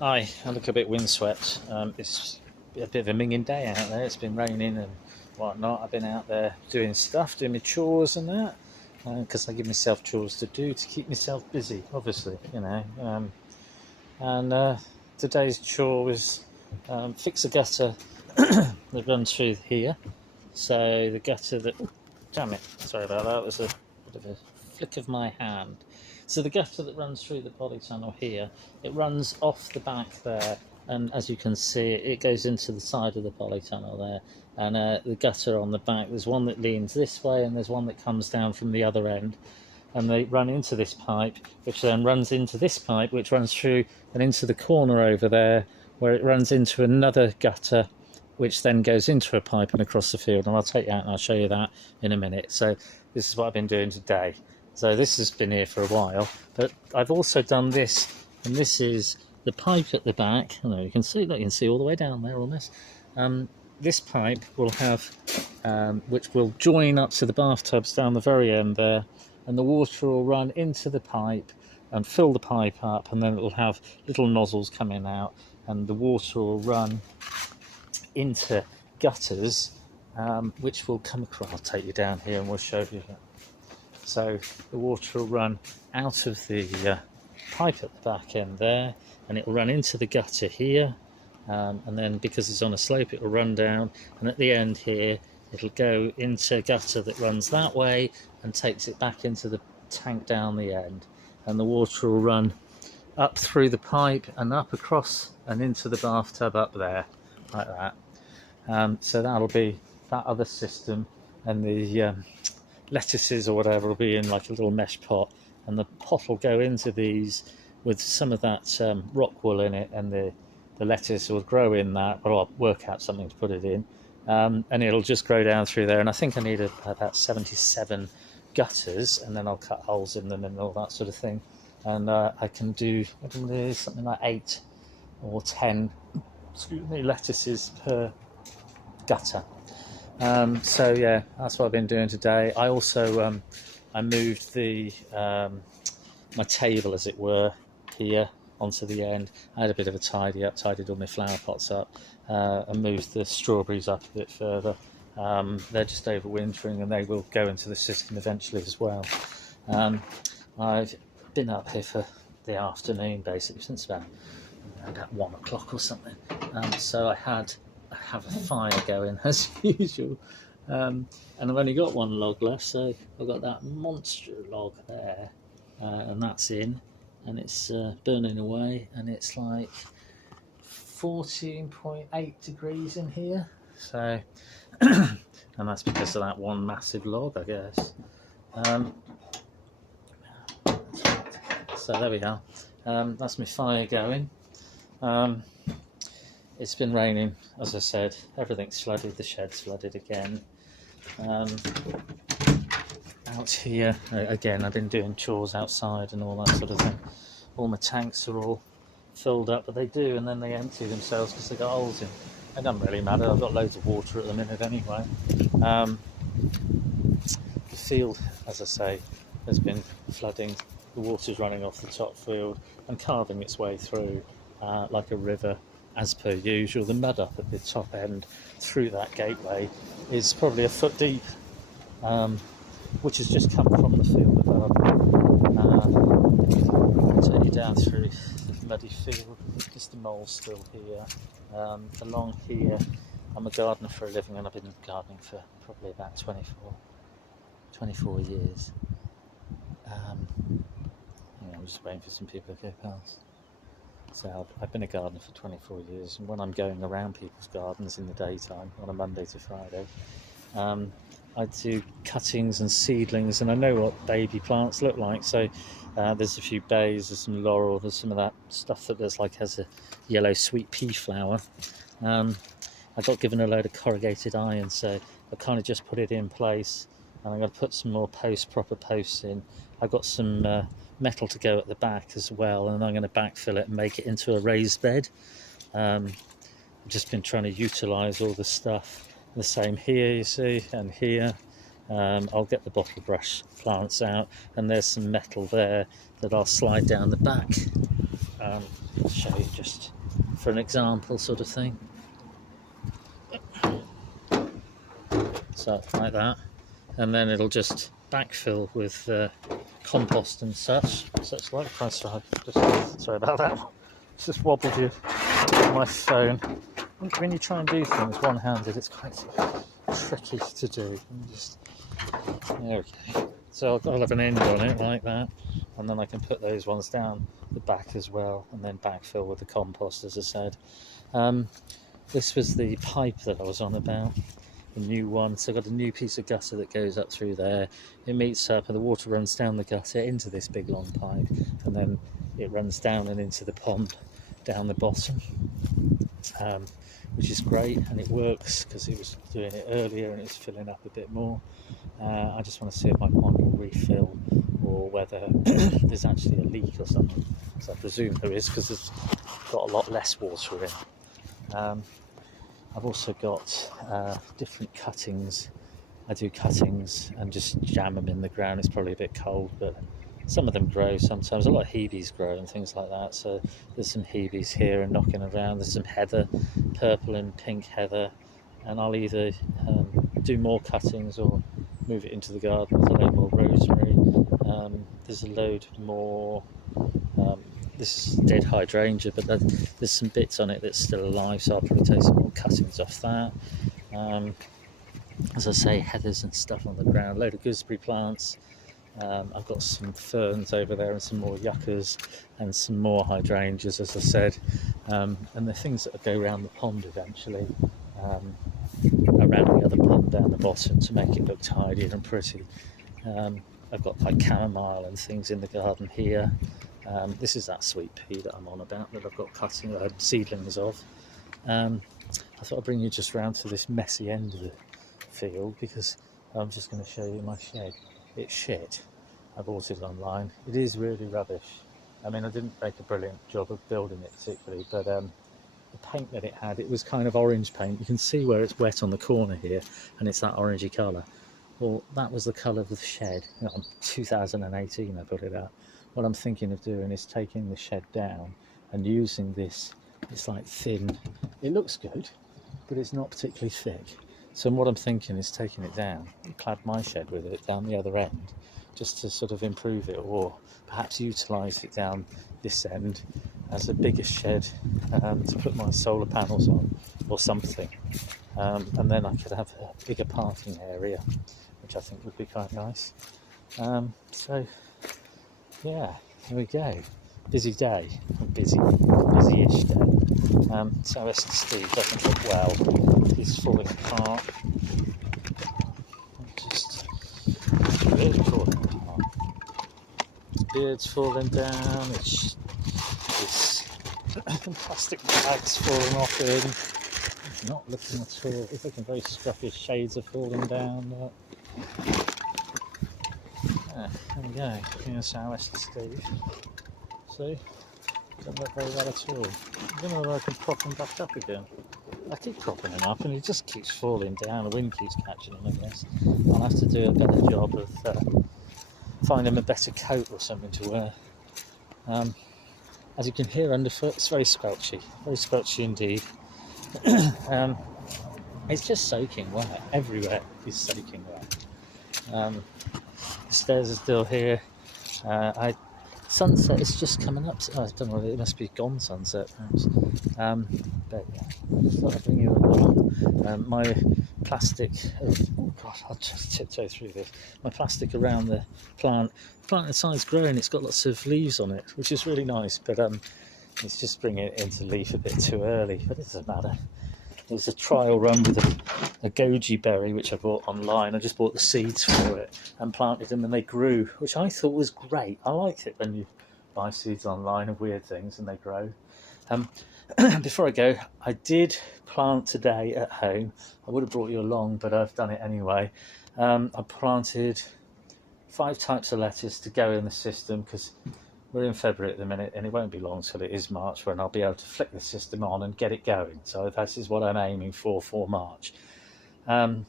Hi, I look a bit windswept. It's a bit of a minging day out there. It's been raining and whatnot. I've been out there doing stuff, doing my chores and that, because I give myself chores to do to keep myself busy, obviously, you know. And today's chore was fix a gutter that runs through here. So the gutter that, oh, damn it, sorry about that. It was a bit of a flick of my hand. So the gutter that runs through the polytunnel here, it runs off the back there, and as you can see, it goes into the side of the polytunnel there. And the gutter on the back, there's one that leans this way, and there's one that comes down from the other end. And they run into this pipe, which then runs into this pipe, which runs through and into the corner over there, where it runs into another gutter, which then goes into a pipe and across the field. And I'll take you out and I'll show you that in a minute. So this is what I've been doing today. So this has been here for a while, but I've also done this, and this is the pipe at the back. I know you can see that, you can see all the way down there on this. This pipe will have, which will join up to the bathtubs down the very end there, and the water will run into the pipe and fill the pipe up, and then it will have little nozzles coming out, and the water will run into gutters, which will come across. I'll take you down here and we'll show you that. So the water will run out of the pipe at the back end there, and it will run into the gutter here, and then because it's on a slope it will run down, and at the end here it'll go into a gutter that runs that way and takes it back into the tank down the end, and the water will run up through the pipe and up across and into the bathtub up there, like that. So that'll be that other system, and the lettuces or whatever will be in like a little mesh pot, and the pot will go into these with some of that rock wool in it, and the lettuce will grow in that, but I'll work out something to put it in, and it'll just grow down through there. And I think I need about 77 gutters, and then I'll cut holes in them and all that sort of thing, and I can do, I don't know, something like 8 or 10 lettuces per gutter. So yeah, that's what I've been doing today. I also I moved the my table, as it were, here onto the end. I had a bit of a tidy up, tidied all my flower pots up, and moved the strawberries up a bit further. They're just overwintering, and they will go into the system eventually as well. I've been up here for the afternoon, basically since about 1 o'clock or something. So I have a fire going as usual, and I've only got one log left, so I've got that monster log there, and that's in, and it's burning away, and it's like 14.8 degrees in here, so and that's because of that one massive log, I guess. So there we are. That's my fire going. It's been raining, as I said, everything's flooded, the shed's flooded again. Out here, again, I've been doing chores outside and all that sort of thing. All my tanks are all filled up, but they do, and then they empty themselves because they've got holes in. It doesn't really matter, I've got loads of water at the minute anyway. The field, as I say, has been flooding. The water's running off the top field and carving its way through like a river. As per usual, the mud up at the top end through that gateway is probably a foot deep, which has just come from the field above. I'll take you down through the muddy field. Just the mole's still here. Along here, I'm a gardener for a living, and I've been gardening for probably about 24 years. I'm just waiting for some people to go past. So I've been a gardener for 24 years, and when I'm going around people's gardens in the daytime on a Monday to Friday, I do cuttings and seedlings, and I know what baby plants look like. So there's a few bays, there's some laurel, there's some of that stuff that has a yellow sweet pea flower. I got given a load of corrugated iron, so I kind of just put it in place, and I'm going to put some more proper posts in. I've got some metal to go at the back as well, and I'm going to backfill it and make it into a raised bed. I've just been trying to utilise all the stuff. The same here, you see, and here. I'll get the bottle brush plants out, and there's some metal there that I'll slide down the back I'll show you just for an example sort of thing. So like that, and then it'll just backfill with compost and such like. Just sorry about that. It's just wobbled you on my phone. When you try and do things one-handed, it's quite tricky to do. There we go. So I'll have an end on it like that, and then I can put those ones down the back as well, and then backfill with the compost, as I said. This was the pipe that I was on about, the new one. So I've got a new piece of gutter that goes up through there. It meets up, and the water runs down the gutter into this big long pipe, and then it runs down and into the pond down the bottom, which is great, and it works because it was doing it earlier and it's filling up a bit more. I just want to see if my pond will refill, or whether there's actually a leak or something. So I presume there is, because it's got a lot less water in. I've also got different cuttings. I do cuttings and just jam them in the ground. It's probably a bit cold, but some of them grow sometimes. A lot of hebes grow and things like that. So there's some hebes here and knocking around. There's some heather, purple and pink heather, and I'll either do more cuttings or move it into the garden. There's a load more rosemary. There's a load more. This is dead hydrangea, but there's some bits on it that's still alive, so I'll probably take some more cuttings off that. As I say, heathers and stuff on the ground. A load of gooseberry plants. I've got some ferns over there and some more yuccas and some more hydrangeas, as I said, and the things that will go around the pond eventually, around the other pond down the bottom, to make it look tidier and pretty. I've got like chamomile and things in the garden here. This is that sweet pea that I'm on about, that I've got cutting seedlings of. I thought I'd bring you just round to this messy end of the field, because I'm just going to show you my shed. It's shit. I bought it online. It is really rubbish. I mean, I didn't make a brilliant job of building it particularly, but the paint that it had, it was kind of orange paint. You can see where it's wet on the corner here, and it's that orangey colour. Well, that was the colour of the shed. You know, 2018 I put it out. What I'm thinking of doing is taking the shed down and using this. It's like thin. It looks good, but it's not particularly thick. So what I'm thinking is taking it down and clad my shed with it down the other end, just to sort of improve it, or perhaps utilise it down this end as a bigger shed to put my solar panels on or something. And then I could have a bigger parking area, which I think would be quite nice. So yeah, here we go. Busy day, busy-ish day. So Steve doesn't look well. He's falling apart. It's really falling apart. His beard's falling down. His plastic bag's falling off him. He's not looking at all. He's looking very scruffy. His shades are falling down. There we go. Here's our Steve. See? Doesn't look very well at all. I don't know whether I can prop him back up again. I keep propping him up and he just keeps falling down. The wind keeps catching him, I guess. I'll have to do a better job of finding him a better coat or something to wear. As you can hear underfoot, it's very squelchy indeed. It's just soaking wet. Everywhere is soaking wet. The stairs are still here. Sunset is just coming up. I don't know, it must be gone sunset perhaps. But yeah, I just thought I'd bring you along. My plastic, oh gosh, I'll just tiptoe through this. My plastic around the plant inside's growing. It's got lots of leaves on it, which is really nice, but it's just bringing it into leaf a bit too early, but it doesn't matter. There was a trial run with a goji berry, which I bought online. I just bought the seeds for it and planted them, and they grew, which I thought was great. I like it when you buy seeds online of weird things and they grow. Before I go, I did plant today at home. I would have brought you along, but I've done it anyway. I planted 5 types of lettuce to go in the system, because we're in February at the minute, and it won't be long till it is March when I'll be able to flick the system on and get it going. So that is what I'm aiming for March. 3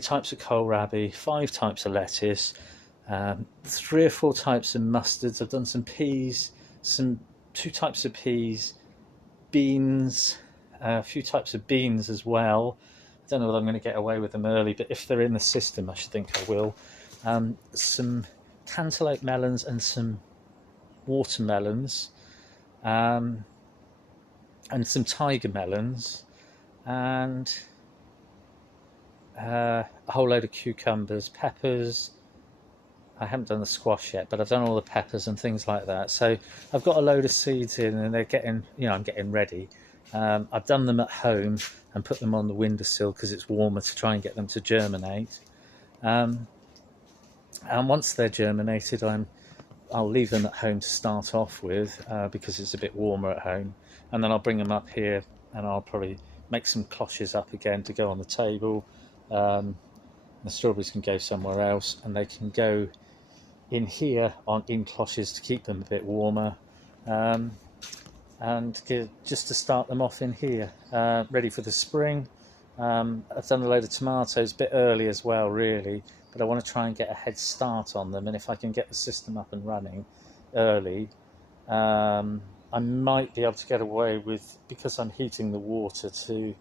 types of kohlrabi, 5 types of lettuce, 3 or 4 types of mustards. I've done some peas, some 2 types of peas, beans, a few types of beans as well. I don't know whether I'm going to get away with them early, but if they're in the system, I should think I will. Some cantaloupe melons and some watermelons, and some tiger melons, and a whole load of cucumbers, peppers. I haven't done the squash yet, but I've done all the peppers and things like that. So I've got a load of seeds in, and they're getting, I'm getting ready. I've done them at home and put them on the windowsill because it's warmer, to try and get them to germinate. And once they're germinated, I'll leave them at home to start off with, because it's a bit warmer at home, and then I'll bring them up here, and I'll probably make some cloches up again to go on the table. The strawberries can go somewhere else, and they can go in here in cloches to keep them a bit warmer, and just to start them off in here, ready for the spring. I've done a load of tomatoes a bit early as well, really, but I want to try and get a head start on them, and if I can get the system up and running early, I might be able to get away with, because I'm heating the water, to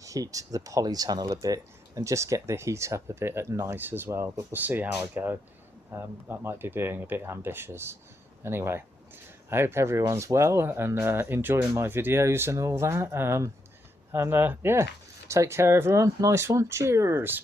heat the polytunnel a bit and just get the heat up a bit at night as well, but we'll see how I go. That might be being a bit ambitious. Anyway, I hope everyone's well and enjoying my videos and all that. Yeah, take care everyone. Nice one. Cheers.